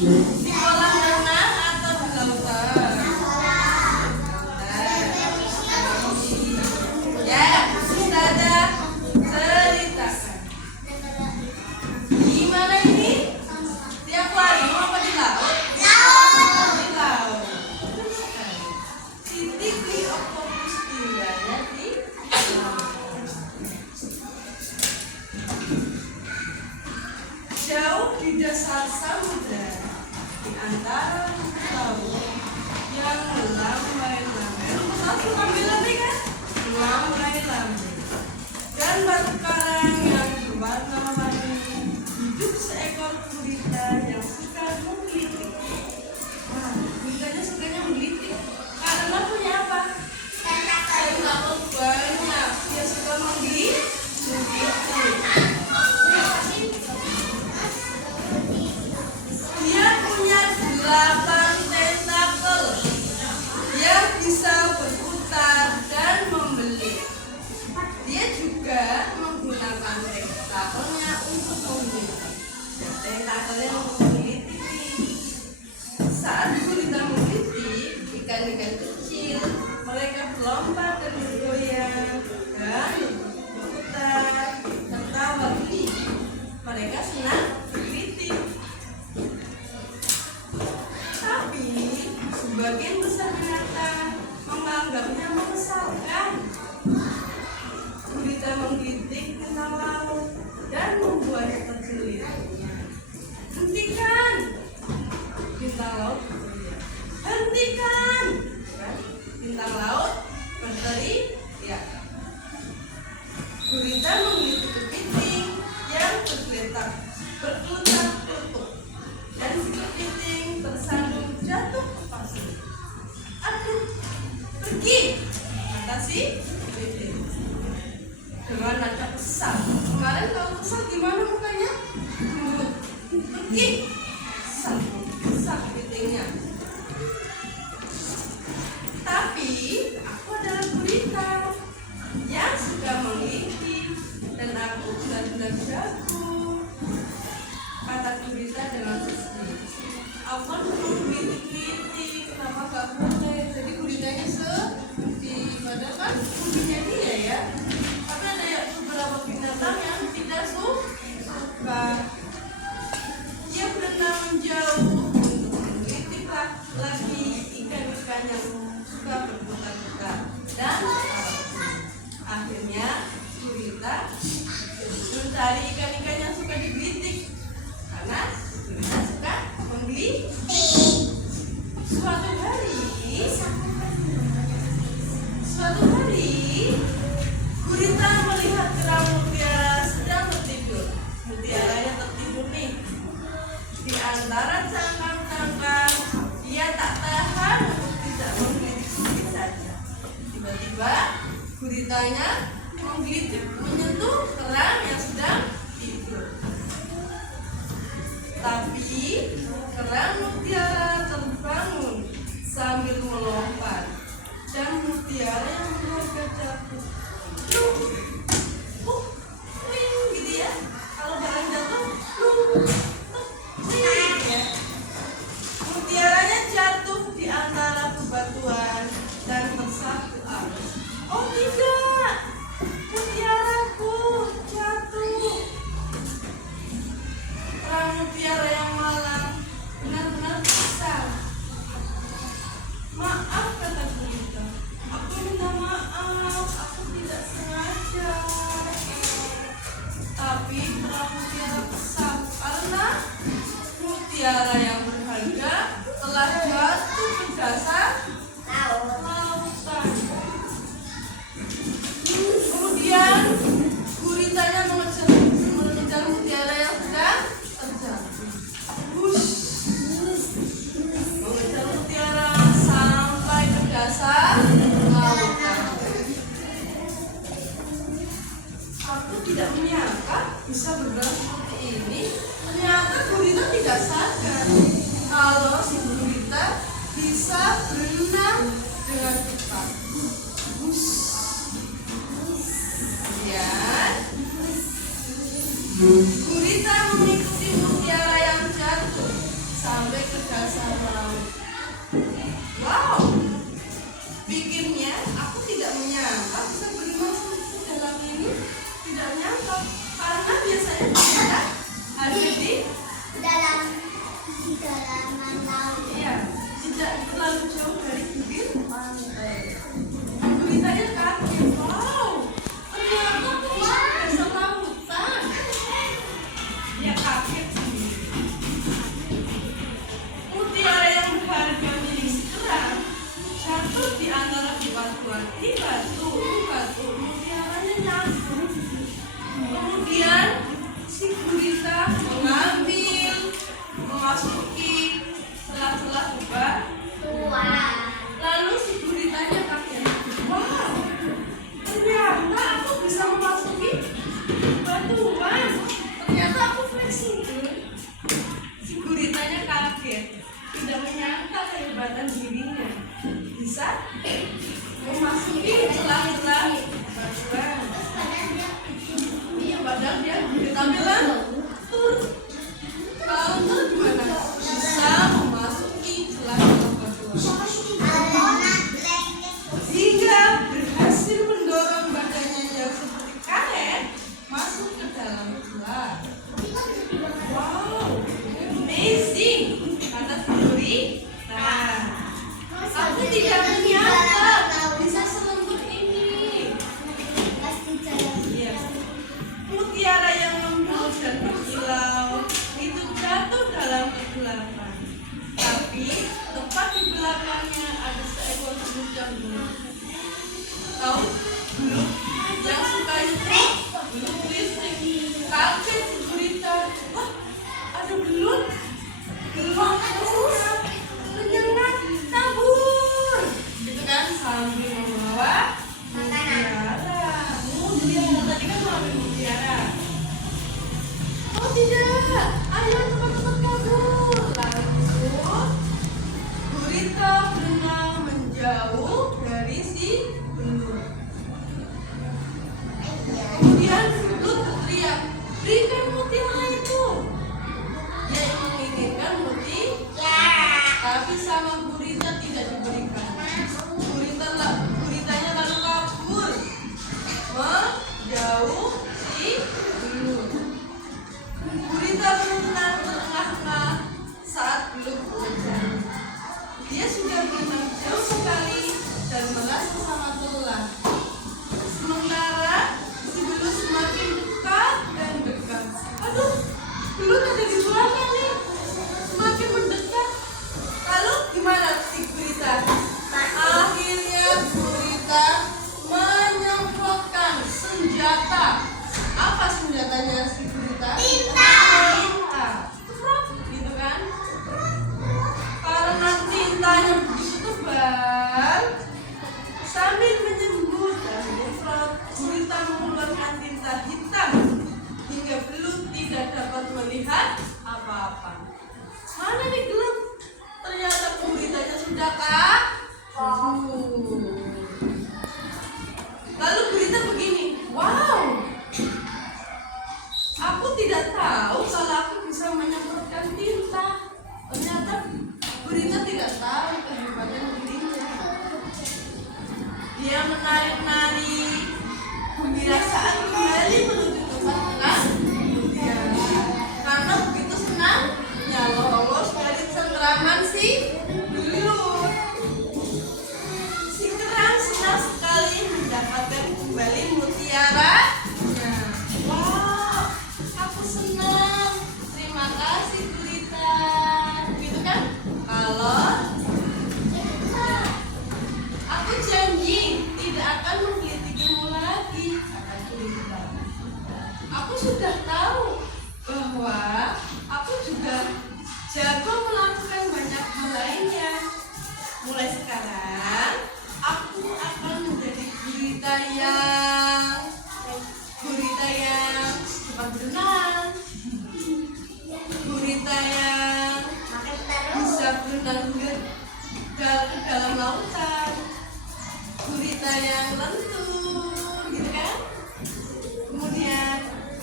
Di kolam renang atau di lautan? Ya, Ustazah ceritakan. Gimana ini? Di akuarium apa di laut? Di laut. Titik di octopus tinggalnya di laut. Jauh di dasar samudra, di antara laut yang melambai-lambai. Satu lambai-lambai kan? Melambai-lambai. Dan batu karang yang berwarna-warni, hidup seekor gurita yang suka menggelitik. Nah, guritanya sukanya menggelitik. Karena punya apa? Tentakel banyak. Dia suka menggelitik. Dia punya 8 tentakel yang bisa berputar dan membelit. Dia juga menggunakan tentakelnya untuk menggelitik. Tentakelnya untuk menggelitik. Saat gurita menggelitik ikan-ikan kecil, mereka berlompat dan bergoyang dan berputar tertawa geli. Mereka senang menggelitik. Tapi sebagian besar binatang menganggapnya mengesalkan. Gurita menggelitik tentang laut dan membuatnya tergelitik. Hentikan! Bintang laut berteriak. Hentikan! Bintang laut berteriak. Gurita menggelitik kepiting yang berkelutak-kelutuk, dan si kepiting tersandung jatuh ke pasir. Aduh, pergi, kata si kepiting dengan nada kesal. Kemarin kalau kesal gimana mukanya? Pergi, kesal kepitingnya. Tapi aku adalah gurita yang suka menggelitik, dan aku benar-benar jago, kata gurita dengan sedih. Aku kan menggelitik, kenapa gak boleh? Jadi guritanya sedih. Padahal kan hobinya dia ya. Tapi ada beberapa binatang yang tidak suka. Dia berenang menjauh untuk menggelitik lagi ikan-ikan yang suka berputar-putar dan akhirnya gurita mencari ikan-ikan yang suka digelitik karena gurita suka menggelitik. Suatu hari gurita melihat kerang mutiara sedang tertidur. Mutiaranya tertidur nih di antara cangkang-cangkang. Dia tak tahan untuk tidak menggelitik sedikit saja. Tiba-tiba guritanya menggelitik menyentuh kerang yang sedang tidur. Tapi kerang mutiara terbangun sambil melompat, dan mutiara yang berharga jatuh. Wing gitu ya. Kalau barang jatuh, wing ya. Mutiaranya jatuh di antara bebatuan dan bersatu arus. Oh tidak, mutiaraku jatuh. Perang mutiara yang malang benar-benar besar. Maaf, kata gurita. Aku minta maaf, aku tidak sengaja. Tapi perang mutiara besar karena mutiara yang berharga telah jatuh ke dasar lautan. Kemudian guritanya mengejar mutiara yang sedang terjatuh. Mengejar mutiara sampai ke dasar lautan. Aku tidak menyangka bisa bergerak seperti ini. Ternyata gurita tidak sadar kalau si gurita bisa berenang dengan cepat. Kemudian gurita mengikuti mutiara yang jatuh sampai ini batu, mutiaranya nyambung. Kemudian si gurita mengambil, memasuki sela-sela batu. Lalu si guritanya kaget. Wow, ternyata aku bisa memasuki batuan. Ternyata aku fleksibel. Si guritanya kaget, tidak menyangka kehebatan dirinya bisa memasuki celah-celah batuan. Iya, padahal dia ketampilan tur. Kalau tur gimana? Bisa memasuki celah-celah batuan. Hingga berhasil mendorong badannya yang seperti karet masuk ke dalam celah. Wow, amazing, kata si gurita. Aku tidak menyangka bisa selembut ini. Iya. Mutiara yang lembut dan berkilau itu jatuh dalam kegelapan. Tapi tepat di belakangnya ada seekor belut yang buruk. Tahu? Belut yang suka nyetrik, belut listrik. Kaget si gurita. Wah, ada belut. Belut menyengat kabur. Gitu kan, sambil membawa mutiara. Tadi kan mau ambil mutiara. Oh tidak, ayo cepat-cepat kabur. Lalu gurita berenang menjauh dari si belut. Kemudian si belut berteriak, berikan mutiara itu. Dia menginginkan mutiara, tapi sama gurita tidak diberikan. Guritanya lalu kabur menjauh si belut. Gurita berenang tengah-tengah saat belut mengejar. Dia sudah berenang jauh sekali dan merasa sangat lelah. Sementara si belut semakin dekat dan dekat. Aduh, belut ada di belakang nih, semakin mendekat. Lalu gimana si gurita? Akhirnya gurita menyemprotkan senjata. Apa senjatanya si gurita? Tinta. Ceprot, gitu kan? Karena tintanya begitu tebal, sambil menyembur dan menyemprot, gurita mengeluarkan tinta hitam hingga belut tidak dapat melihat apa-apa. Mana nih belut? Ternyata guritanya sudah kabur. Lalu gurita begini, wow, aku tidak tahu kalau aku bisa menyemprotkan tinta. Ternyata gurita tidak tahu kehebatan dirinya. Dia menari-nari gembira saat kembali menuju tempat tenang mutiara. Karena begitu senangnya lolos dari cengkeraman si belut. Si kerang senang sekali mendapatkan kembali mutiaranya. Wow, aku senang. Terima kasih gurita. Gitu kan? Kalau aku janji tidak akan menggigitimu lagi, kata gurita. Aku sudah tahu bahwa aku juga jago melakukan banyak hal lainnya. Mulai sekarang aku akan menjadi gurita yang cepat berenang, gurita yang bisa berenang ke dalam lautan, gurita yang lentur, gitu kan? Kemudian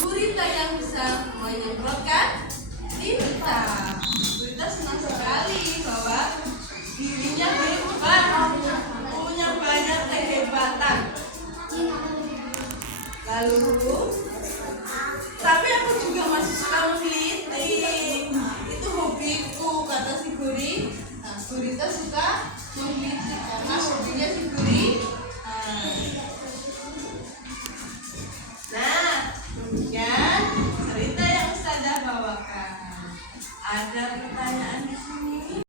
gurita yang bisa menyemprotkan tinta. Gurita senang sekali bahwa dirinya hebat, punya banyak kehebatan. Lalu, tapi aku juga masih suka menggelitik. Itu hobiku, kata si gurita. Gurita suka menggelitik karena hobi